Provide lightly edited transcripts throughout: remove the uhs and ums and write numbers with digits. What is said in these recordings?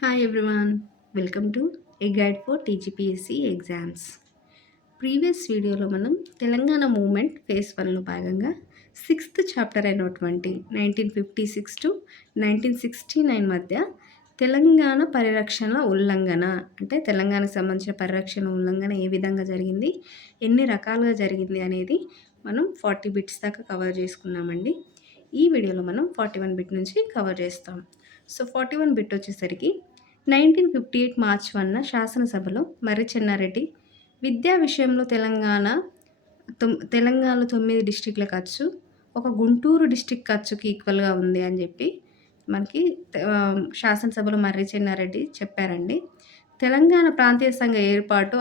Hi everyone, welcome to a guide for TGPSC exams. Previous వీడియోలో మనం Telangana moment phase 1లో భాగంగా sixth chapter అయినటువంటి 1956 to 1969 మధ్య తెలంగాణ పరిరక్షణ ఉల్లంఘన అంటే తెలంగాణకు సంబంధించిన పరిరక్షణ ఉల్లంఘన ఏ విధంగా జరిగింది, ఎన్ని రకాలుగా జరిగింది అనేది మనం 40 బిట్స్ దాకా కవర్ చేసుకున్నామండి. ఈ వీడియోలో మనం 41 బిట్ నుంచి కవర్ చేస్తాం. సో 41 బిట్ వచ్చేసరికి 1958 మార్చ్ 1 శాసనసభలో మర్రి చెన్నారెడ్డి విద్యా విషయంలో తెలంగాణలో 9 డిస్ట్రిక్ట్‌ల ఖర్చు ఒక గుంటూరు డిస్ట్రిక్ట్ ఖర్చుకి ఈక్వల్‌గా ఉంది అని చెప్పి మనకి శాసనసభలో మర్రి చెన్నారెడ్డి చెప్పారండి. తెలంగాణ ప్రాంతీయ సంఘ ఏర్పాటు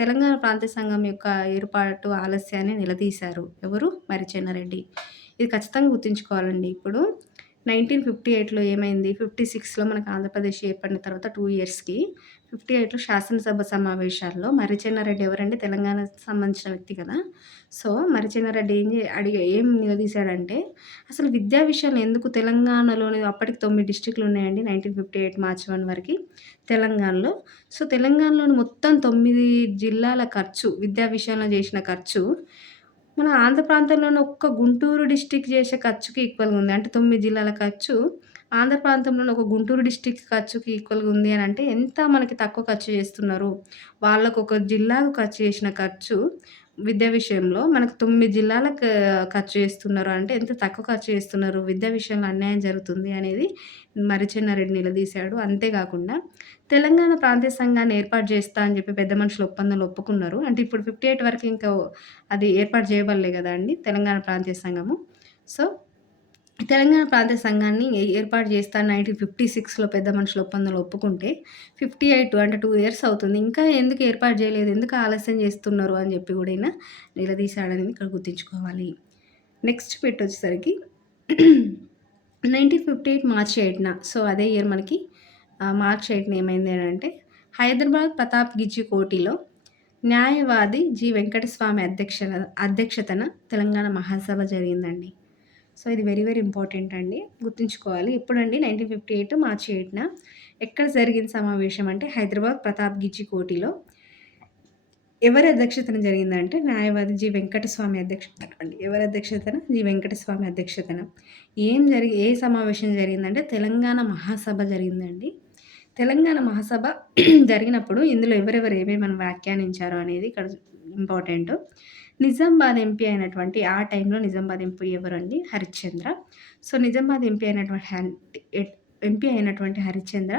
తెలంగాణ ప్రాంతీయ సంఘం యొక్క ఏర్పాటు ఆలస్యాన్ని నిలదీశారు. ఎవరు? మర్రి చెన్నారెడ్డి. ఇది ఖచ్చితంగా గుర్తుంచుకోవాలండి. ఇప్పుడు 1958లో ఏమైంది? 56లో మనకు ఆంధ్రప్రదేశ్ ఏర్పడిన తర్వాత 2 ఇయర్స్‌కి 58లో శాసనసభ సమావేశాల్లో మర్రి చెన్నారెడ్డి ఎవరండి? తెలంగాణకు సంబంధించిన వ్యక్తి కదా! సో, మర్రి చెన్నారెడ్డి ఏం నిలదీశాడంటే, అసలు విద్యా విషయంలో ఎందుకు తెలంగాణలోని అప్పటికి 9 డిస్ట్రిక్ట్‌లు ఉన్నాయండి 1958 మార్చ్ 1 వరకి తెలంగాణలో. సో, తెలంగాణలోని మొత్తం 9 జిల్లాల ఖర్చు విద్యా విషయంలో చేసిన ఖర్చు మన ఆంధ్ర ప్రాంతంలోనే ఒక్క గుంటూరు డిస్ట్రిక్ట్ చేసే ఖర్చుకి ఈక్వల్‌గా ఉంది. అంటే 9 జిల్లాల ఖర్చు ఆంధ్ర ప్రాంతంలోని ఒక గుంటూరు డిస్ట్రిక్ట్ ఖర్చుకి ఈక్వల్‌గా ఉంది అనంటే ఎంత మనకి తక్కువ ఖర్చు చేస్తున్నారు. వాళ్ళకొక జిల్లాకు ఖర్చు చేసిన ఖర్చు విద్యా విషయంలో మనకు 9 జిల్లాలకు ఖర్చు చేస్తున్నారు అంటే ఎంత తక్కువ ఖర్చు చేస్తున్నారు. విద్యా విషయంలో అన్యాయం జరుగుతుంది అనేది మర్రి చెన్నారెడ్డి నిలదీశాడు. అంతేకాకుండా తెలంగాణ ప్రాంతీయ సంఘాన్ని ఏర్పాటు చేస్తా అని చెప్పి పెద్ద మనుషులు ఒప్పందంలో ఒప్పుకున్నారు. అంటే ఇప్పుడు 58 వరకు ఇంకా అది ఏర్పాటు చేయబడలే గదండీ! తెలంగాణ ప్రాంతీయ సంఘము. సో, తెలంగాణ ప్రాంతీయ సంఘాన్ని ఏర్పాటు చేస్తా 1956లో పెద్ద మనుషుల ఒప్పందంలో ఒప్పుకుంటే, 58 అంటే 2 ఇయర్స్ అవుతుంది. ఇంకా ఎందుకు ఏర్పాటు చేయలేదు? ఎందుకు ఆలస్యం చేస్తున్నారు? అని చెప్పి గూడా ఈయన నిలదీశాడని ఇక్కడ గుర్తుంచుకోవాలి. నెక్స్ట్ బిట్ వచ్చేసరికి 1958 మార్చ్ 8న సో, అదే ఇయర్ మనకి మార్చ్ 8న ఏమైంది అనంటే, హైదరాబాద్ ప్రతాప్ గిచ్చి కోటిలో న్యాయవాది జి. వెంకటస్వామి అధ్యక్షతన తెలంగాణ మహాసభ జరిగిందండి. సో, ఇది వెరీ వెరీ ఇంపార్టెంట్ అండి. గుర్తుంచుకోవాలి. ఎప్పుడండి 1958 మార్చి 8న ఎక్కడ జరిగిన సమావేశం అంటే హైదరాబాద్ ప్రతాప్ గిచ్చి కోటిలో. ఎవరి అధ్యక్షతన జరిగిందంటే న్యాయవాది జి. వెంకటస్వామి అధ్యక్షతన అండి. ఎవరి అధ్యక్షతన? జి. వెంకటస్వామి అధ్యక్షతన. ఏ సమావేశం జరిగిందంటే తెలంగాణ మహాసభ జరిగిందండి. తెలంగాణ మహాసభ జరిగినప్పుడు ఇందులో ఎవరెవరు ఏమేమని వ్యాఖ్యానించారు అనేది ఇక్కడ ఇంపార్టెంటు. నిజామాబాద్ ఎంపీ అయినటువంటి ఆ టైంలో నిజామాబాద్ ఎంపీ ఎవరండి? హరిశ్చంద్ర. సో, నిజామాబాద్ ఎంపీ అయినటువంటి హరిశ్చంద్ర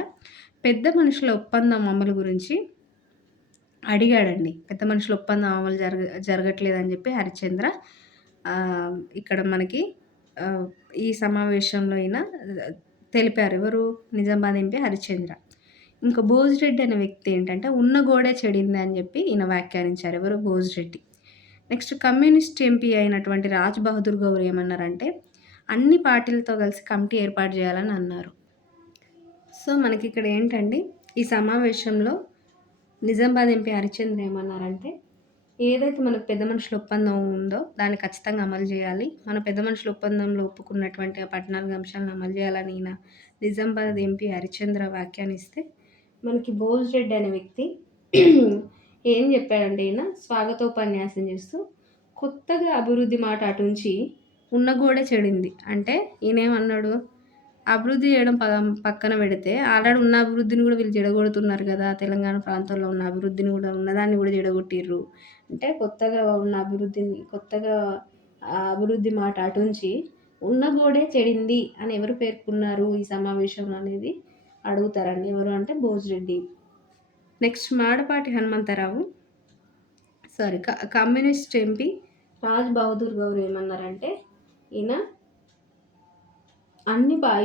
పెద్ద మనుషుల ఒప్పందం అమలు గురించి అడిగాడండి. పెద్ద మనుషుల ఒప్పందం అమలు జరగట్లేదని చెప్పి హరిశ్చంద్ర ఇక్కడ మనకి ఈ సమావేశంలో తెలిపారు. ఎవరు? నిజామాబాద్ ఎంపీ హరిశ్చంద్ర. ఇంకా భోజిరెడ్డి అనే వ్యక్తి ఏంటంటే ఉన్న గోడే చెడింది అని చెప్పి ఈయన వ్యాఖ్యానించారు. ఎవరు? భోజిరెడ్డి. నెక్స్ట్ కమ్యూనిస్ట్ ఎంపీ అయినటువంటి రాజ్ బహదూర్ గౌర్ ఏమన్నారంటే అన్ని పార్టీలతో కలిసి కమిటీ ఏర్పాటు చేయాలని అన్నారు. సో, మనకి ఇక్కడ ఏంటండి ఈ సమావేశంలో నిజామాబాద్ ఎంపీ హరిశ్చంద్ర ఏమన్నారంటే ఏదైతే మనకు పెద్ద మనుషుల ఒప్పందం ఉందో దాన్ని ఖచ్చితంగా అమలు చేయాలి. మన పెద్ద మనుషుల ఒప్పందంలో ఒప్పుకున్నటువంటి ఆ 14 అంశాలను అమలు చేయాలని ఈయన నిజామాబాద్ ఎంపీ హరిశ్చంద్ర వ్యాఖ్యానిస్తే మనకి భోజిరెడ్డి అనే వ్యక్తి ఏం చెప్పాడంటే ఈయన స్వాగతోపన్యాసం చేస్తూ కొత్తగా అభివృద్ధి మాట అటుంచి ఉన్న గోడే చెడింది. అంటే ఈయనేమన్నాడు? అభివృద్ధి చేయడం పక్కన పెడితే ఆల్రెడీ ఉన్న అభివృద్ధిని కూడా వీళ్ళు చెడగొడుతున్నారు కదా! తెలంగాణ ప్రాంతంలో ఉన్న అభివృద్ధిని కూడా ఉన్నదాన్ని కూడా చెడగొట్టిర్రు. అంటే కొత్తగా అభివృద్ధి మాట అటుంచి ఉన్న గోడే చెడింది అని ఎవరు పేర్కొన్నారు ఈ సమావేశంలో అనేది అడుగుతారండి. ఎవరు అంటే Bhojireddy. Next Madapati Hanumantharao communist MP Raj Bahadur Gaur ఏమన్నారంటే ఈయన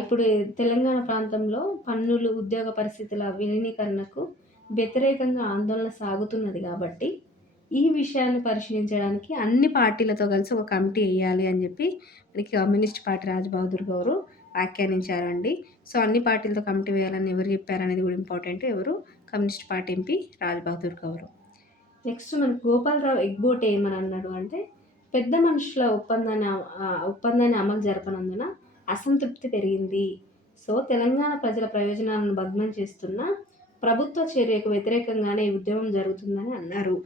ఇప్పుడు తెలంగాణ ప్రాంతంలో పన్నులు, ఉద్యోగ పరిస్థితుల విలీనీకరణకు వ్యతిరేకంగా ఆందోళన సాగుతున్నది కాబట్టి ఈ విషయాన్ని పరిశీలించడానికి అన్ని పార్టీలతో కలిసి ఒక కమిటీ వేయాలి అని చెప్పి మనకి కమ్యూనిస్ట్ పార్టీ రాజ్ బహదూర్ గౌరు వ్యాఖ్యానించారండి. సో, అన్ని పార్టీలతో కమిటీ వేయాలని ఎవరు చెప్పారనేది కూడా ఇంపార్టెంట్. ఎవరు? Communist party MP Raj Bahadur Gaur. Next మనకు గోపాలరావు ఎగ్బోటే ఏమని అన్నాడు అంటే పెద్ద మనుషుల ఒప్పందాన్ని అమలు జరపనందున అసంతృప్తి పెరిగింది. సో తెలంగాణ ప్రజల ప్రయోజనాలను భగ్నం చేస్తున్న ప్రభుత్వ చర్యకు వ్యతిరేకంగానే ఈ ఉద్యమం జరుగుతుందని అన్నారు.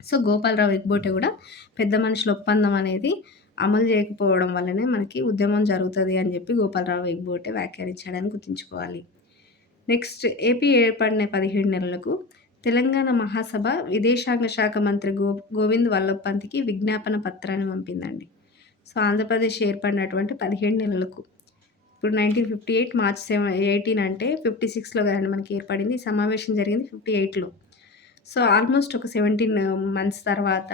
సో గోపాలరావు ఎగ్బోటే కూడా పెద్ద మనుషుల ఒప్పందం అనేది అమలు చేయకపోవడం వల్లనే మనకి ఉద్యమం జరుగుతుంది అని చెప్పి గోపాలరావు ఎగ్బోటే వ్యాఖ్యానించాడని గుర్తుంచుకోవాలి. నెక్స్ట్ ఏపీ ఏర్పడిన 17 నెలలకు తెలంగాణ మహాసభ విదేశాంగ శాఖ మంత్రి గోవింద్ వల్లభ్ పంత్‌కి విజ్ఞాపన పత్రాన్ని పంపిందండి. సో ఆంధ్రప్రదేశ్ ఏర్పడినటువంటి 17 నెలలకు ఇప్పుడు 1958 మార్చ్ 18 అంటే 56లో కదండి మనకి ఏర్పడింది. ఈ సమావేశం జరిగింది 58లో. సో ఆల్మోస్ట్ ఒక 17 మంత్స్ తర్వాత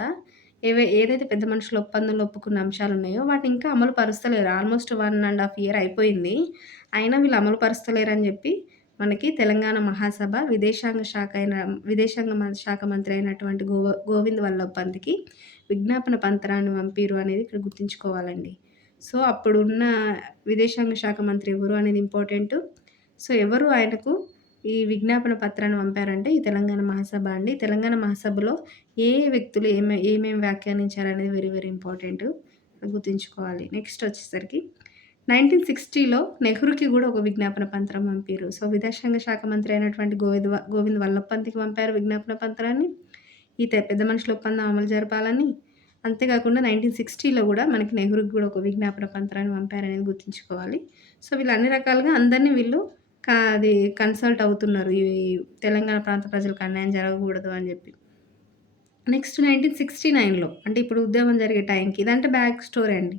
ఏదైతే పెద్ద మనుషుల ఒప్పందంలో ఒప్పుకున్న అంశాలున్నాయో వాటిని ఇంకా అమలు పరుస్తలేరు. ఆల్మోస్ట్ 1½ ఇయర్ అయిపోయింది. అయినా వీళ్ళు అమలు పరుస్తలేరని చెప్పి మనకి తెలంగాణ మహాసభ విదేశాంగ శాఖ మంత్రి అయినటువంటి గోవింద్ వల్లభ్ పంత్‌కి విజ్ఞాపన పత్రాన్ని పంపిర్రు అనేది ఇక్కడ గుర్తుంచుకోవాలండి. సో అప్పుడున్న విదేశాంగ శాఖ మంత్రి ఎవరు అనేది ఇంపార్టెంటు. సో ఎవరు ఆయనకు ఈ విజ్ఞాపన పత్రాన్ని పంపారంటే ఈ తెలంగాణ మహాసభ అండి. తెలంగాణ మహాసభలో ఏ వ్యక్తులు ఏమేమి వ్యాఖ్యానించారనేది వెరీ వెరీ ఇంపార్టెంటు గుర్తుంచుకోవాలి. నెక్స్ట్ వచ్చేసరికి 1960లో నెహ్రూకి కూడా ఒక విజ్ఞాపన పత్రం పంపిర్రు. సో విదేశాంగ శాఖ మంత్రి అయినటువంటి గోవింద్ వల్లభ్ పంత్‌కి పంపారు విజ్ఞాపన పత్రాన్ని. ఈ పెద్ద మనుషుల ఒప్పందం అమలు జరపాలని. అంతేకాకుండా 1960లో కూడా మనకి నెహ్రూకి కూడా ఒక విజ్ఞాపన పత్రాన్ని పంపారనేది గుర్తుంచుకోవాలి. సో వీళ్ళు అన్ని రకాలుగా అందరినీ వీళ్ళు అది కన్సల్ట్ అవుతున్నారు. ఈ తెలంగాణ ప్రాంత ప్రజలకు అన్యాయం జరగకూడదు అని చెప్పి. నెక్స్ట్ 1969లో అంటే ఇప్పుడు ఉద్యమం జరిగే టైంకి ఇదంటే బ్యాక్ స్టోరీ అండి.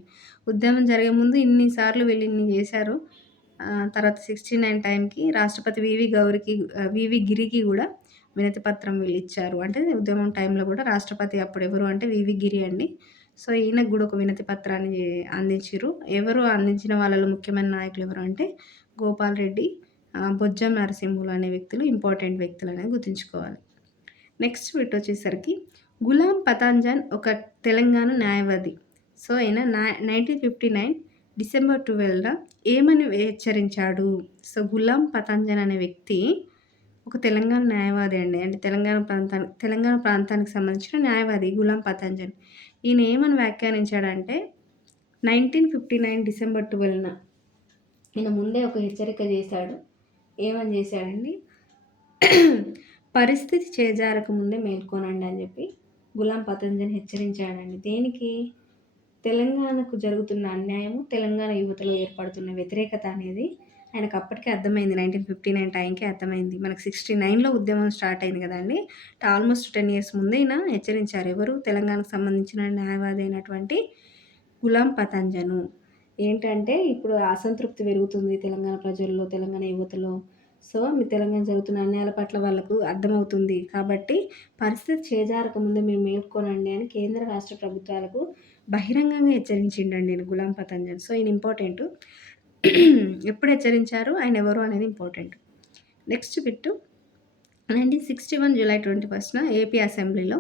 ఉద్యమం జరిగే ముందు ఇన్ని సార్లు వీళ్ళు ఇన్ని చేశారు. తర్వాత 69 టైంకి రాష్ట్రపతి వివి గిరికి కూడా వినతి పత్రం వీళ్ళు ఇచ్చారు. అంటే ఉద్యమం టైంలో కూడా రాష్ట్రపతి అప్పుడు ఎవరు అంటే వివి గిరి అండి. సో ఈయనకు కూడా ఒక వినతి పత్రాన్ని అందించిర్రు. ఎవరు అందించిన వాళ్ళలో ముఖ్యమైన నాయకులు ఎవరు అంటే గోపాల్ రెడ్డి, బొజ్జం నరసింహులు అనే వ్యక్తులు ఇంపార్టెంట్ వ్యక్తులు అనేది గుర్తుంచుకోవాలి. నెక్స్ట్ బిట్ వచ్చేసరికి గులాం పతాంజన్ ఒక తెలంగాణ న్యాయవాది. సో ఈయన 1959 డిసెంబర్ 12న ఏమని హెచ్చరించాడు? సో గులాం పతాంజన్ అనే వ్యక్తి ఒక తెలంగాణ న్యాయవాది అండి. అంటే తెలంగాణ ప్రాంతానికి సంబంధించిన న్యాయవాది గులాం పతాంజన్. ఈయన ఏమని వ్యాఖ్యానించాడంటే 1959 డిసెంబర్ 12న ఈయన ముందే ఒక హెచ్చరిక చేశాడు. ఏమని చేశాడండి? పరిస్థితి చేజారక ముందే మేల్కొనండి అని చెప్పి గులాం పతంజన్ హెచ్చరించాడండి. దేనికి? తెలంగాణకు జరుగుతున్న అన్యాయము, తెలంగాణ యువతలో ఏర్పడుతున్న వ్యతిరేకత అనేది ఆయనకు అప్పటికే అర్థమైంది. 1959 టైంకే అర్థమైంది. మనకు 69లో ఉద్యమం స్టార్ట్ అయింది కదండి. ఆల్మోస్ట్ 10 ఇయర్స్ ముందే ఈయన హెచ్చరించారు. ఎవరు? తెలంగాణకు సంబంధించిన న్యాయవాది అయినటువంటి గులాం పతంజను. ఏంటంటే ఇప్పుడు అసంతృప్తి పెరుగుతుంది తెలంగాణ ప్రజల్లో, తెలంగాణ యువతలో. సో మీ తెలంగాణ జరుగుతున్న అన్యాయాల పట్ల వాళ్ళకు అర్థమవుతుంది. కాబట్టి పరిస్థితి చేజారక ముందే మీరు మేల్కొనండి అని కేంద్ర రాష్ట్ర ప్రభుత్వాలకు బహిరంగంగా హెచ్చరించిండండి గులాం పతంజన్. సో ఈయన ఇంపార్టెంటు. ఎప్పుడు హెచ్చరించారు, ఆయన ఎవరు అనేది ఇంపార్టెంట్. నెక్స్ట్ బిట్టు 1961 జూలై 21న ఏపీ అసెంబ్లీలో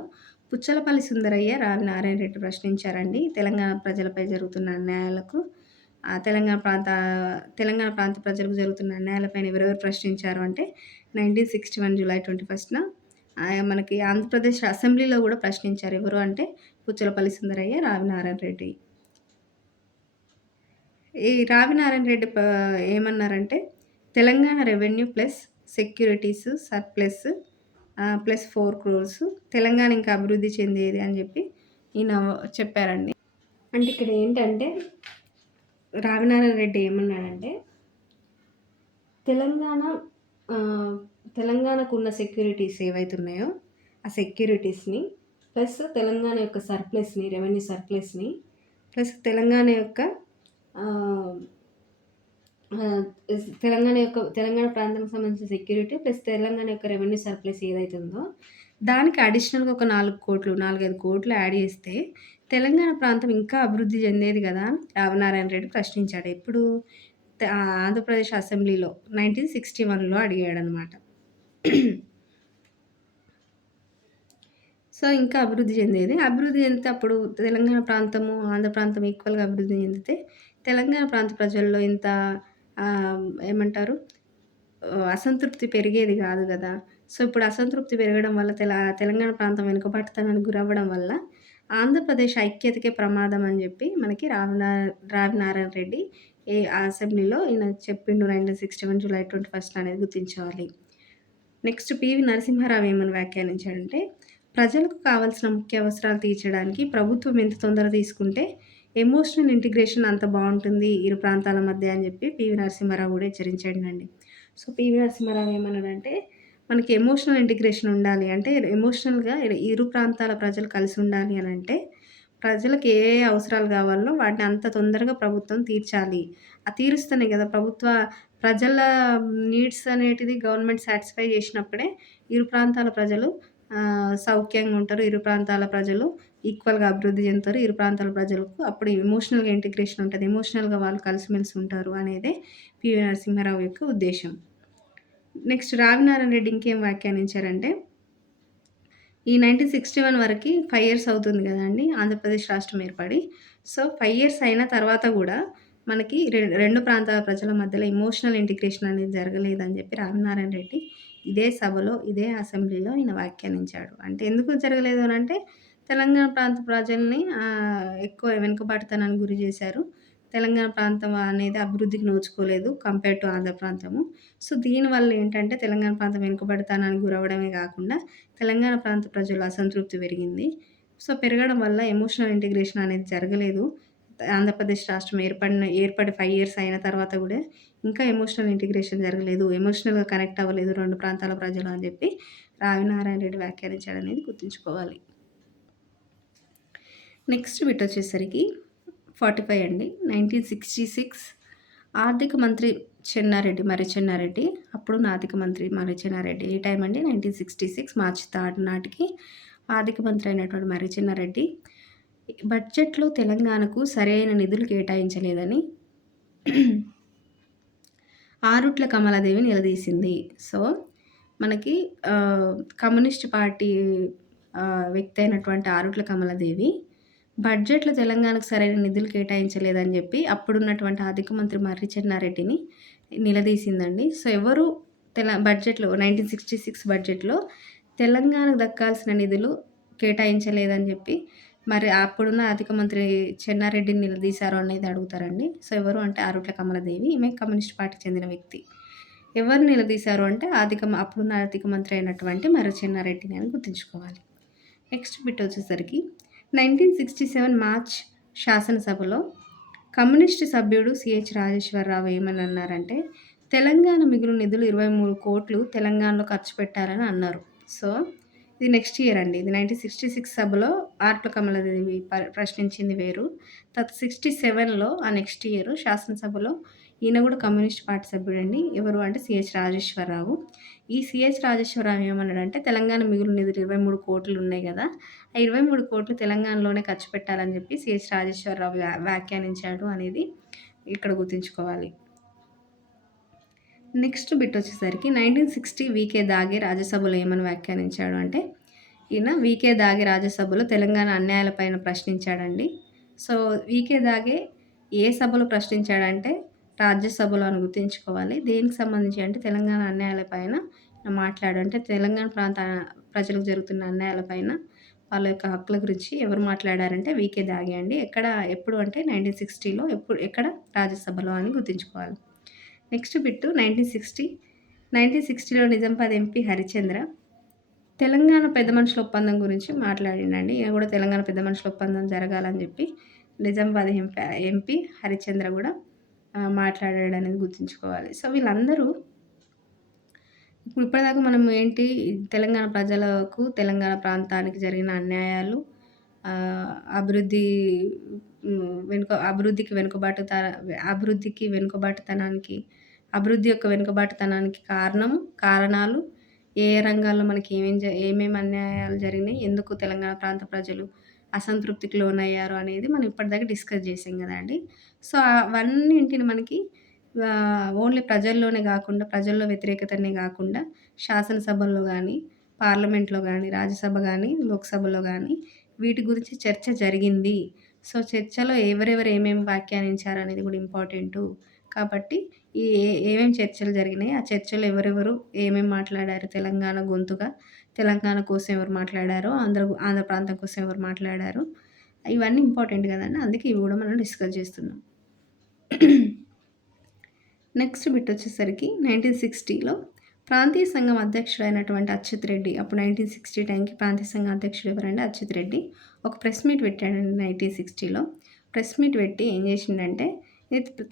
పుచ్చలపల్లి సుందరయ్య, రావి నారాయణ రెడ్డి ప్రశ్నించారండి తెలంగాణ ప్రజలపై జరుగుతున్న అన్యాయాలకు. తెలంగాణ ప్రాంత ప్రజలకు జరుగుతున్న అన్యాయాలపైన ఎవరెవరు ప్రశ్నించారు అంటే 1961 జూలై 21న మనకి ఆంధ్రప్రదేశ్ అసెంబ్లీలో కూడా ప్రశ్నించారు. ఎవరు అంటే పుచ్చలపల్లి సుందరయ్య, రావి నారాయణ రెడ్డి. ఈ రావి నారాయణ రెడ్డి ఏమన్నారంటే Telangana revenue plus securities surplus plus 4 crores Telangana ఇంకా అభివృద్ధి చెందేది అని చెప్పి ఈయన చెప్పారండి. అంటే ఇక్కడ ఏంటంటే రావినారాయణ రెడ్డి ఏమన్నాడంటే తెలంగాణకు ఉన్న సెక్యూరిటీస్ ఏవైతే ఉన్నాయో ఆ సెక్యూరిటీస్ని ప్లస్ తెలంగాణ యొక్క సర్ప్లస్ని, రెవెన్యూ సర్ప్లస్ని ప్లస్ తెలంగాణ ప్రాంతానికి సంబంధించిన సెక్యూరిటీ ప్లస్ తెలంగాణ యొక్క రెవెన్యూ సర్ప్లస్ ఏదైతే ఉందో దానికి అడిషనల్గా ఒక 4-5 కోట్లు యాడ్ చేస్తే తెలంగాణ ప్రాంతం ఇంకా అభివృద్ధి చెందేది కదా అని రావినారాయణ రెడ్డి ప్రశ్నించాడు. ఎప్పుడు? ఆంధ్రప్రదేశ్ అసెంబ్లీలో 1961లో అడిగాడనమాట. సో ఇంకా అభివృద్ధి చెందేది. అభివృద్ధి చెందితే అప్పుడు తెలంగాణ ప్రాంతము, ఆంధ్ర ప్రాంతం ఈక్వల్గా అభివృద్ధి చెందితే తెలంగాణ ప్రాంత ప్రజల్లో ఇంత ఏమంటారు అసంతృప్తి పెరిగేది కాదు కదా. సో ఇప్పుడు అసంతృప్తి పెరగడం వల్ల తెలంగాణ ప్రాంతం వెనుకబాటుతనానికి గురవ్వడం వల్ల ఆంధ్రప్రదేశ్ ఐక్యతకే ప్రమాదం అని జెప్పి మనకి రావినారాయణ రెడ్డి అసెంబ్లీలో ఈయన చెప్పిండు 1961 జూలై 21 అనేది గుర్తుంచుకోవాలి. నెక్స్ట్ పివి నరసింహారావు ఏమని వ్యాఖ్యానించాడంటే, ప్రజలకు కావాల్సిన ముఖ్య అవసరాలు తీర్చడానికి ప్రభుత్వం ఎంత తొందర తీసుకుంటే ఎమోషనల్ ఇంటిగ్రేషన్ అంత బావుంటుంది ఇరు ప్రాంతాల మధ్య అని జెప్పి పివి నరసింహారావు గూడా హెచ్చరించాడండి. సో, పివి నరసింహారావు ఏమన్నాడంటే, మనకి ఎమోషనల్ ఇంటిగ్రేషన్ ఉండాలి. అంటే ఎమోషనల్‌గా ఇరు ప్రాంతాల ప్రజలు కలిసి ఉండాలి అనంటే, ప్రజలకు ఏ ఏ అవసరాలు గావాలో వాటిని అంత తొందరగా ప్రభుత్వం తీర్చాలి. తీరుస్తేనే గదా ప్రజల నీడ్స్ అనేటిది గవర్నమెంట్ సాటిస్ఫై జేసినప్పుడే ఇరు ప్రాంతాల ప్రజలు సౌఖ్యంగా ఉంటారు. ఇరు ప్రాంతాల ప్రజలు ఈక్వల్‌గా అభివృద్ధి చెందుతారు. ఇరు ప్రాంతాల ప్రజలకు అప్పుడు ఎమోషనల్‌గా ఇంటిగ్రేషన్ ఉంటది. ఎమోషనల్‌గా వాళ్ళు కలిసిమెలిసి ఉంటారు అనేదే పివి నరసింహారావు యొక్క ఉద్దేశ్యం. నెక్స్ట్ రావినారాయణ రెడ్డి ఇంకేం వ్యాఖ్యానించారంటే, ఈ 1961 వరకి 5 ఇయర్స్ అవుతుంది గదండీ! ఆంధ్రప్రదేశ్ రాష్ట్రం ఏర్పడి. సో, 5 ఇయర్స్ అయిన తర్వాత గూడా మనకి రెండు ప్రాంతాల ప్రజల మధ్యలో ఎమోషనల్ ఇంటిగ్రేషన్ అనేది జరగలేదని జెప్పి రావినారాయణ రెడ్డి ఇదే సభలో, ఇదే అసెంబ్లీలో ఈయన వ్యాఖ్యానించాడు. అంటే ఎందుకు జరగలేదు అనంటే, తెలంగాణ ప్రాంత ప్రజల్ని ఎక్కువ వెనుకబాటుతనానికి గురి జేశారు. తెలంగాణ ప్రాంతం అనేది అభివృద్ధికి నోచుకోలేదు కంపేర్ టు ఆంధ్ర ప్రాంతము. సో, దీనివల్ల ఏంటంటే తెలంగాణ ప్రాంతం వెనుకబడతానానికి గురవ్వడమే గాకుండా, తెలంగాణ ప్రాంత ప్రజల అసంతృప్తి పెరిగింది. సో, పెరగడం వల్ల ఎమోషనల్ ఇంటిగ్రేషన్ అనేది జరగలేదు. ఆంధ్రప్రదేశ్ రాష్ట్రం ఏర్పడి 5 ఇయర్స్ అయిన తర్వాత గూడా ఇంకా ఎమోషనల్ ఇంటిగ్రేషన్ జరగలేదు. ఎమోషనల్‌గా కనెక్ట్ అవ్వలేదు 2 ప్రాంతాల ప్రజలు అని జెప్పి రావినారాయణ రెడ్డి వ్యాఖ్యానించాడనేది గుర్తుంచుకోవాలి. నెక్స్ట్ బిట్ వచ్చేసరికి 45 అండి. 1966 ఆర్థిక మంత్రి మర్రి చెన్నారెడ్డి. అప్పుడున్న ఆర్థిక మంత్రి మర్రి చెన్నారెడ్డి. ఏ టైం అండి 1966 మార్చి 3 నాటికి ఆర్థిక మంత్రి అయినటువంటి మర్రి చెన్నారెడ్డి బడ్జెట్‌లో తెలంగాణకు సరైన నిధులు కేటాయించలేదని ఆరుట్ల కమలాదేవి నిలదీసింది. సో, మనకి కమ్యూనిస్ట్ పార్టీ వ్యక్తి అయినటువంటి ఆరుట్ల కమలాదేవి బడ్జెట్‌లో తెలంగాణకు సరైన నిధులు కేటాయించలేదని జెప్పి అప్పుడున్నటువంటి ఆర్థిక మంత్రి మర్రి చెన్నారెడ్డిని నిలదీసిందండి. సో, ఎవరు బడ్జెట్‌లో 1966 బడ్జెట్‌లో తెలంగాణకు దక్కాల్సిన నిధులు కేటాయించలేదని జెప్పి మరి అప్పుడున్న ఆర్థిక మంత్రి చెన్నారెడ్డిని నిలదీశారు అనేది అడుగుతారండి. సో, ఎవరు అంటే ఆరుట్ల కమలాదేవి. ఈమె కమ్యూనిస్ట్ పార్టీకి చెందిన వ్యక్తి. ఎవరు నిలదీశారు అంటే అప్పుడున్న ఆర్థిక మంత్రి అయినటువంటి మర్రి చెన్నారెడ్డిని అని గుర్తుంచుకోవాలి. నెక్స్ట్ బిట్ వచ్చేసరికి 1967 మార్చ్ శాసనసభలో కమ్యూనిస్టు సభ్యుడు సిహెచ్ రాజేశ్వరరావు ఏమని అన్నారంటే, తెలంగాణ మిగులు నిధులు 23 కోట్లు తెలంగాణలో ఖర్చు పెట్టారని అన్నారు. సో, ఇది నెక్స్ట్ ఇయర్ అండి. ఇది 1966 సభలో ఆరుట్ల కమలాదేవి ప్రశ్నించింది వేరు. తర్వాత 67లో ఆ నెక్స్ట్ ఇయర్ శాసనసభలో ఈయన కూడా కమ్యూనిస్ట్ పార్టీ సభ్యుడండి. ఎవరు అంటే సిహెచ్ రాజేశ్వరరావు. ఈ సిహెచ్ రాజేశ్వరరావు ఏమన్నాడంటే, తెలంగాణ మిగులు నిధులు 23 కోట్లు ఉన్నాయి గదా! ఆ 23 కోట్లు తెలంగాణలోనే ఖర్చు పెట్టాలని చెప్పి సిహెచ్ రాజేశ్వరరావు వ్యాఖ్యానించాడు అనేది ఇక్కడ గుర్తుంచుకోవాలి. నెక్స్ట్ బిట్ వచ్చేసరికి 1960 వీకే దాగే రాజ్యసభలో ఏమని వ్యాఖ్యానించాడు అంటే, ఈయన వీకే దాగే రాజ్యసభలో తెలంగాణ అన్యాయాలపైన ప్రశ్నించాడండి. సో, వీకే దాగే ఏ సభలో ప్రశ్నించాడంటే రాజ్యసభలో అని గుర్తుంచుకోవాలి. దేనికి సంబంధించి అంటే తెలంగాణ అన్యాయాలపైన మాట్లాడు. అంటే తెలంగాణ ప్రాంత ప్రజలకు జరుగుతున్న అన్యాయాలపైన వాళ్ళ యొక్క హక్కుల గురించి ఎవరు మాట్లాడారంటే వీకే దాగే అండి. ఎప్పుడు అంటే 1960లో ఎక్కడ రాజ్యసభలో అని గుర్తుంచుకోవాలి. నెక్స్ట్ బిట్ 1960లో నిజామాబాద్ ఎంపీ హరిచంద్ర తెలంగాణ పెద్ద మనుషుల ఒప్పందం గురించి మాట్లాడిండండి. ఈయన కూడా తెలంగాణ పెద్ద మనుషుల ఒప్పందం జరగాలని చెప్పి నిజామాబాద్ ఎంపీ హరిచంద్ర కూడా మాట్లాడాడనేది గుర్తుంచుకోవాలి. సో, వీళ్ళందరూ ఇప్పటిదాకా మనం తెలంగాణ ప్రజలకు, తెలంగాణ ప్రాంతానికి జరిగిన అన్యాయాలు, అభివృద్ధి వెనుకబాటుతనానికి, అభివృద్ధి యొక్క వెనుకబాటుతనానికి కారణాలు, ఏ రంగాల్లో మనకి ఏమేమి అన్యాయాలు జరిగినాయి, ఎందుకు తెలంగాణ ప్రాంత ప్రజలు అసంతృప్తికి లోనయ్యారు అనేది మనం ఇప్పటిదాకా డిస్కస్ చేసాం కదండీ! సో, అవన్నింటిని మనకి ఓన్లీ ప్రజల్లో వ్యతిరేకతనే గాకుండా శాసనసభల్లో గానీ, పార్లమెంట్‌లో గానీ, రాజ్యసభ గానీ, లోక్‌సభలో గానీ వీటి గురించి చర్చ జరిగింది. సో, చర్చలో ఎవరెవరు ఏమేమి వ్యాఖ్యానించారనేది గూడా ఇంపార్టెంటు. కాబట్టి ఏమేమి చర్చలు జరిగినాయి, ఆ చర్చలో ఎవరెవరు ఏమేమి మాట్లాడారు, తెలంగాణ గొంతుగా, తెలంగాణ కోసం ఎవరు మాట్లాడారో, ఆంధ్ర ప్రాంతం కోసం ఎవరు మాట్లాడారో ఇవన్నీ ఇంపార్టెంట్ కదండి. అందుకే ఇవి కూడా మనం డిస్కస్ చేస్తున్నాం. నెక్స్ట్ బిట్ వచ్చేసరికి 1960లో ప్రాంతీయ సంఘం అధ్యక్షుడైనటువంటి అచ్యుత్ రెడ్డి, అప్పుడు 1960 టైంకి ప్రాంతీయ సంఘం అధ్యక్షుడు ఎవరంటే అచ్యుత్ రెడ్డి, ఒక ప్రెస్ మీట్ పెట్టాడండి 1960లో. ప్రెస్ మీట్ పెట్టి ఏం చేసిండంటే,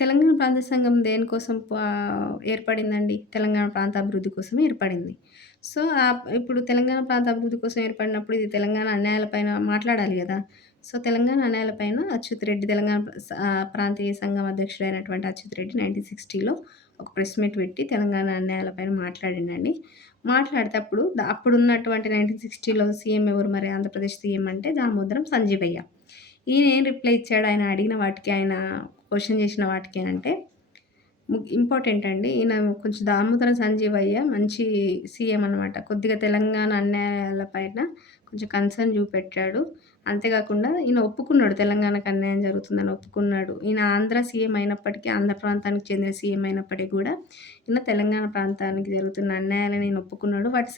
తెలంగాణ ప్రాంతీయ సంఘం దేనికోసం ఏర్పడిందండి? తెలంగాణ ప్రాంత అభివృద్ధి కోసమే ఏర్పడింది. సో, ఇప్పుడు తెలంగాణ ప్రాంత అభివృద్ధి కోసం ఏర్పడినప్పుడు ఇది తెలంగాణ అన్యాయాలపైన మాట్లాడాలి గదా! సో, తెలంగాణ అన్యాయాలపైన అచ్యుత్ రెడ్డి ప్రాంతీయ సంఘం అధ్యక్షుడైనటువంటి అచ్యుత్ రెడ్డి 1960లో ఒక ప్రెస్ మీట్ పెట్టి తెలంగాణ అన్యాయాలపైన మాట్లాడిండండి. మాట్లాడితే అప్పుడున్నటువంటి 1960లో సీఎం ఎవరు మరి? ఆంధ్రప్రదేశ్ సీఎం అంటే దామోదరం సంజీవయ్య. ఈయన ఏం రిప్లై ఇచ్చాడు? ఆయన అడిగిన వాటికి, ఆయన క్వెషన్ చేసిన వాటికి అంటే ఇంపార్టెంట్ అండి. ఈయన కొంచెం దామోదరం సంజీవయ్య మంచి సీఎం అనమాట. కొద్దిగా తెలంగాణ అన్యాయాల పైన కొంచెం కన్సర్న్ చూపెట్టాడు. అంతేకాకుండా ఈయన ఒప్పుకున్నాడు, తెలంగాణకు అన్యాయం జరుగుతుందని ఒప్పుకున్నాడు. ఈయన ఆంధ్ర సీఎం అయినప్పటికీ, ఆంధ్ర ప్రాంతానికి చెందిన సీఎం అయినప్పటికీ కూడా ఈయన తెలంగాణ ప్రాంతానికి జరుగుతున్న అన్యాయాలని ఈయన ఒప్పుకున్నాడు. వాటి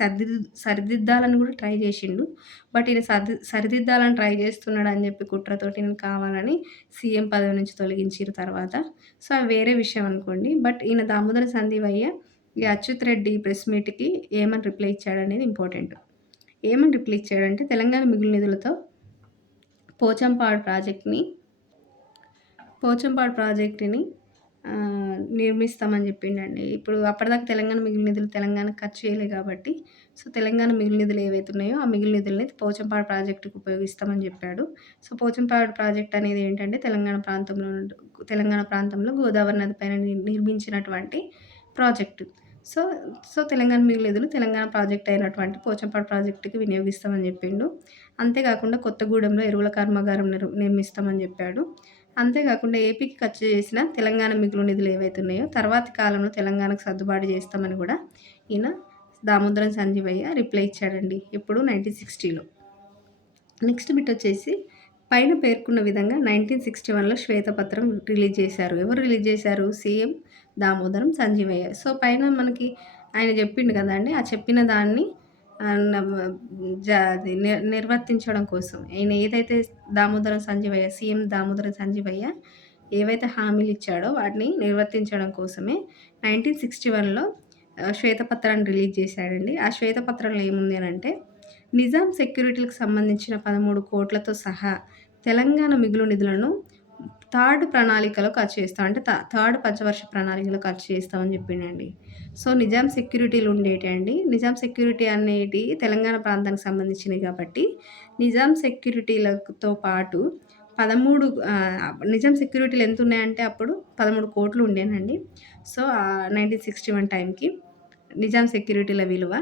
సరిదిద్దాలని కూడా ట్రై చేసిండు. బట్ ఈయన సరిదిద్దాలని ట్రై చేస్తున్నాడని చెప్పి కుట్రతోటి ఈయనను కావాలని సీఎం పదవి నుంచి తొలగించిర్రు తర్వాత. సో, అది వేరే విషయం అనుకోండి. బట్ ఈయన దామోదర సంజీవయ్య ఈ అచ్యుత్ రెడ్డి ప్రెస్ మీట్‌కి ఏమని రిప్లై ఇచ్చాడనేది ఇంపార్టెంట్. ఏమని రిప్లై ఇచ్చాడంటే, తెలంగాణ మిగులు నిధులతో పోచంపాడు ప్రాజెక్ట్‌ని నిర్మిస్తామని చెప్పిండండి. ఇప్పుడు అప్పటిదాకా తెలంగాణ మిగులు నిధులు తెలంగాణకు ఖర్చు చేయలే కాబట్టి, సో, తెలంగాణ మిగులు నిధులు ఏవైతే ఉన్నాయో ఆ మిగులు నిధుల్ని పోచంపాడు ప్రాజెక్టుకి ఉపయోగిస్తామని చెప్పాడు. సో, పోచంపాడు ప్రాజెక్ట్ అనేది ఏంటంటే తెలంగాణ ప్రాంతంలో గోదావరి నది పైన నిర్మించినటువంటి ప్రాజెక్టు. సో, తెలంగాణ మిగులు నిధులు తెలంగాణ ప్రాజెక్ట్ అయినటువంటి పోచంపాడు ప్రాజెక్టుకి వినియోగిస్తామని చెప్పిండు. అంతేకాకుండా కొత్తగూడెంలో ఎరువుల కర్మాగారం నిర్మిస్తామని చెప్పాడు. అంతేకాకుండా ఏపీకి ఖర్చు చేసిన తెలంగాణ మిగులు నిధులు ఏవైతే ఉన్నాయో తర్వాతి కాలంలో తెలంగాణకు సర్దుబాటు చేస్తామని కూడా ఈయన దామోదరం సంజీవయ్య రిప్లై ఇచ్చాడండి. ఎప్పుడు? 1960లో. నెక్స్ట్ బిట్ వచ్చేసి, పైన పేర్కొన్న విధంగా 1961లో శ్వేతపత్రం రిలీజ్ చేశారు. ఎవరు రిలీజ్ చేశారు? సీఎం దామోదరం సంజీవయ్య. సో, పైన మనకి ఆయన చెప్పిండు కదండీ! ఆ చెప్పిన దాన్ని అది నిర్వర్తించడం కోసం ఆయన ఏదైతే సీఎం దామోదరం సంజీవయ్య ఏవైతే హామీలు ఇచ్చాడో వాటిని నిర్వర్తించడం కోసమే 1961లో శ్వేతపత్రాన్ని రిలీజ్ చేశాడండి. ఆ శ్వేతపత్రంలో ఏముంది అనంటే, నిజాం సెక్యూరిటీలకు సంబంధించిన 13 కోట్లతో సహా తెలంగాణ మిగులు నిధులను థర్డ్ ప్రణాళికలో ఖర్చు చేస్తాం. అంటే థర్డ్ పంచవర్ష ప్రణాళికలో ఖర్చు చేస్తామని చెప్పిండండి. సో, నిజాం సెక్యూరిటీలు ఉండేటియండి. నిజాం సెక్యూరిటీ అనేటివి తెలంగాణ ప్రాంతానికి సంబంధించినవి కాబట్టి, నిజాం సెక్యూరిటీలతో పాటు 13 నిజాం సెక్యూరిటీలు ఎంతున్నాయంటే అప్పుడు 13 కోట్లు ఉండేనండి. సో, 1961 టైంకి నిజాం సెక్యూరిటీల విలువ.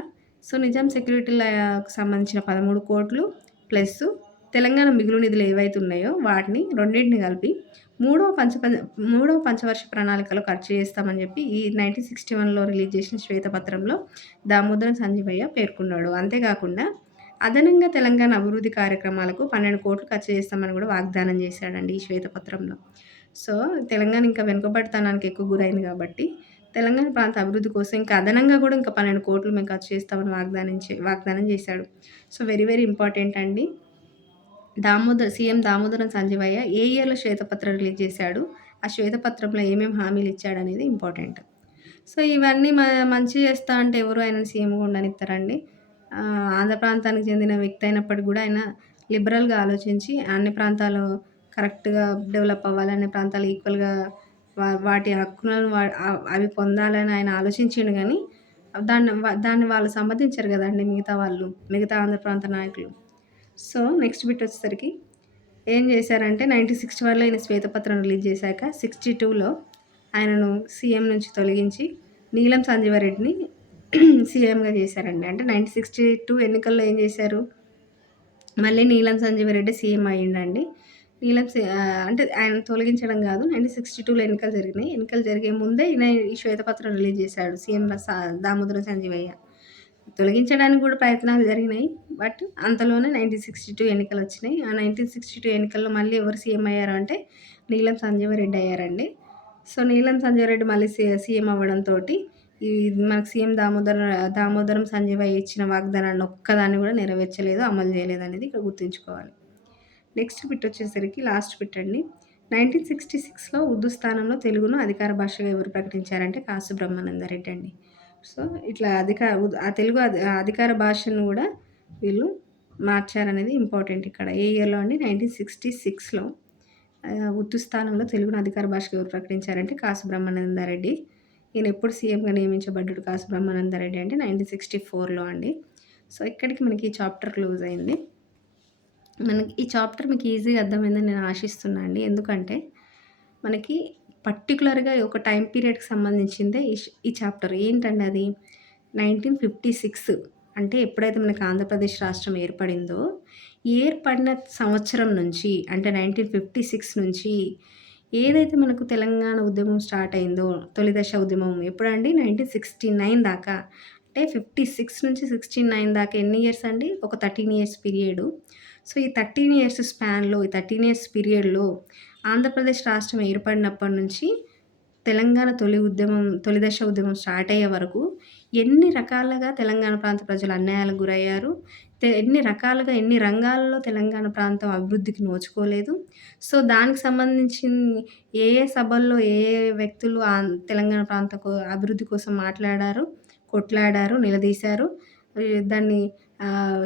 సో, నిజాం సెక్యూరిటీలకు సంబంధించిన 13 కోట్లు ప్లస్సు తెలంగాణ మిగులు నిధులు ఏవైతే ఉన్నాయో వాటిని రెండింటిని కలిపి మూడవ పంచవర్ష ప్రణాళికలో ఖర్చు చేస్తామని చెప్పి ఈ 1961లో రిలీజ్ చేసిన శ్వేతపత్రంలో దామోదరం సంజీవయ్య పేర్కొన్నాడు. అంతేకాకుండా అదనంగా తెలంగాణ అభివృద్ధి కార్యక్రమాలకు 12 కోట్లు ఖర్చు చేస్తామని కూడా వాగ్దానం చేశాడండి ఈ శ్వేతపత్రంలో. సో, తెలంగాణ ఇంకా వెనుకబడితనానికి ఎక్కువ గురైంది కాబట్టి తెలంగాణ ప్రాంత అభివృద్ధి కోసం ఇంకా అదనంగా కూడా ఇంకా 12 కోట్లు మేము ఖర్చు చేస్తామని వాగ్దానం చేశాడు. సో, వెరీ వెరీ ఇంపార్టెంట్ అండి. సీఎం దామోదరం సంజీవయ్య ఏ ఇయర్‌లో శ్వేతపత్రం రిలీజ్ చేశాడు? ఆ శ్వేతపత్రంలో ఏమేమి హామీలు ఇచ్చాడనేది ఇంపార్టెంట్. సో, ఇవన్నీ మంచి చేస్తా అంటే ఎవరు ఆయనని సీఎంగా ఉండనిస్తారండి? ఆంధ్ర ప్రాంతానికి చెందిన వ్యక్తి అయినప్పటికి కూడా ఆయన లిబరల్‌గా ఆలోచించి అన్ని ప్రాంతాలు కరెక్ట్‌గా డెవలప్ అవ్వాలి, అన్ని ప్రాంతాలు ఈక్వల్‌గా వాటి హక్కులను అవి పొందాలని ఆయన ఆలోచించిండు గానీ, దాన్ని వాళ్ళు సమ్మతించరు గదండీ మిగతా ఆంధ్ర ప్రాంత నాయకులు. సో, నెక్స్ట్ బిట్ వచ్చేసరికి ఏం చేశారంటే 1961లో ఈయన శ్వేతపత్రం రిలీజ్ చేశాక 62లో ఆయనను సీఎం నుంచి తొలగించి నీలం సంజీవారెడ్డిని సీఎంగా చేశారండి. అంటే 1962 ఎన్నికల్లో ఏం చేశారు? మళ్ళీ నీలం సంజీవారెడ్డి సీఎం అయ్యిండండి. అంటే ఆయన తొలగించడం కాదు. 1962లో ఎన్నికలు జరిగినాయి. ఎన్నికలు జరిగే ముందే ఈయన ఈ శ్వేతపత్రం రిలీజ్ చేశాడు సీఎం దామోదరం సంజీవయ్య. తొలగించడానికి కూడా ప్రయత్నాలు జరిగినాయి. బట్ అంతలోనే 1962 ఎన్నికలొచ్చినాయి. ఆ 1962 ఎన్నికల్లో మళ్ళీ ఎవరు సీఎం అయ్యారు అంటే నీలం సంజీవరెడ్డి అయ్యారండి. సో, నీలం సంజీవరెడ్డి మళ్ళీ సీఎం అవ్వడంతోటి మనకు సీఎం దామోదరం సంజీవయ్య ఇచ్చిన వాగ్దానాన్ని ఒక్కదాన్ని కూడా నెరవేర్చలేదు, అమలు చేయలేదనేది ఇక్కడ గుర్తుంచుకోవాలి. నెక్స్ట్ బిట్ వచ్చేసరికి లాస్ట్ బిట్ అండి. 1966లో ఉర్దూ స్థానంలో తెలుగును అధికార భాషగా ఎవరు ప్రకటించారంటే కాసు బ్రహ్మానందరెడ్డి అండి. సో, ఇట్లా ఆ తెలుగు అధికార భాషను గూడా వీళ్ళు మార్చారనేది ఇంపార్టెంట్ ఇక్కడ. ఏ ఇయర్‌లో అండి? 1966లో ఉర్దూ స్థానంలో తెలుగును అధికార భాషగా ఎవరు ప్రకటించారంటే కాసు బ్రహ్మానందరెడ్డి. ఈయన ఎప్పుడు సీఎంగా నియమించబడ్డాడు కాసు బ్రహ్మానందరెడ్డి అంటే 1964లో అండి. సో, ఇక్కడికి మనకి ఈ చాప్టర్ క్లోజ్ అయింది. మనకి ఈ చాప్టర్ మీకు ఈజీగా అర్థమైందని నేను ఆశిస్తున్నా అండి. ఎందుకంటే మనకి పర్టిక్యులర్‌గా ఒక టైమ్ పీరియడ్‌కి సంబంధించిందే ఈ చాప్టర్. ఏంటండి అది? 1956 అంటే ఎప్పుడైతే మనకి ఆంధ్రప్రదేశ్ రాష్ట్రం ఏర్పడిందో, ఏర్పడిన సంవత్సరం నుంచి అంటే 1956 నుంచి ఏదైతే మనకు తెలంగాణ ఉద్యమం స్టార్ట్ అయిందో, తొలి దశ ఉద్యమం ఎప్పుడండి? 1969 దాకా. అంటే 56 నుంచి 69 దాకా ఎన్ని ఇయర్స్ అండి? ఒక 13 ఇయర్స్ పీరియడు. సో, ఈ 13 ఇయర్స్ స్పాన్‌లో, ఈ 13 ఇయర్స్ పీరియడ్‌లో ఆంధ్రప్రదేశ్ రాష్ట్రం ఏర్పడినప్పటి నుంచి తెలంగాణ తొలి దశ ఉద్యమం స్టార్ట్ అయ్యే వరకు ఎన్ని రకాలుగా తెలంగాణ ప్రాంత ప్రజలు అన్యాయాలకు గురయ్యారు. ఎన్ని రకాలుగా, ఎన్ని రంగాల్లో తెలంగాణ ప్రాంతం అభివృద్ధికి నోచుకోలేదు. సో, దానికి సంబంధించిన ఏ సభల్లో ఏ వ్యక్తులు తెలంగాణ అభివృద్ధి కోసం మాట్లాడారు, కొట్లాడారు, నిలదీశారు. దాన్ని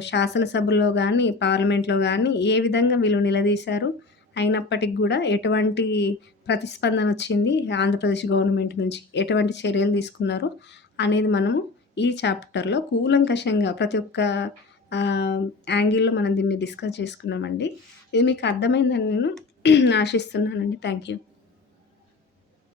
శాసనసభలో గానీ, పార్లమెంట్‌లో గానీ ఏ విధంగా వీళ్ళు నిలదీశారు. అయినప్పటికి గూడా ఎటువంటి ప్రతిస్పందనొచ్చింది ఆంధ్రప్రదేశ్ గవర్నమెంట్ నుంచి, ఎటువంటి చర్యలు తీసుకున్నారు అనేది మనము ఈ చాప్టర్‌లో కూలంకషంగా ప్రతి ఒక్క యాంగిల్‌లో మనం దీన్ని డిస్కస్ చేసుకున్నామండి. ఇది మీకు అర్థమైందని నేను ఆశిస్తున్నానండి. Thank you.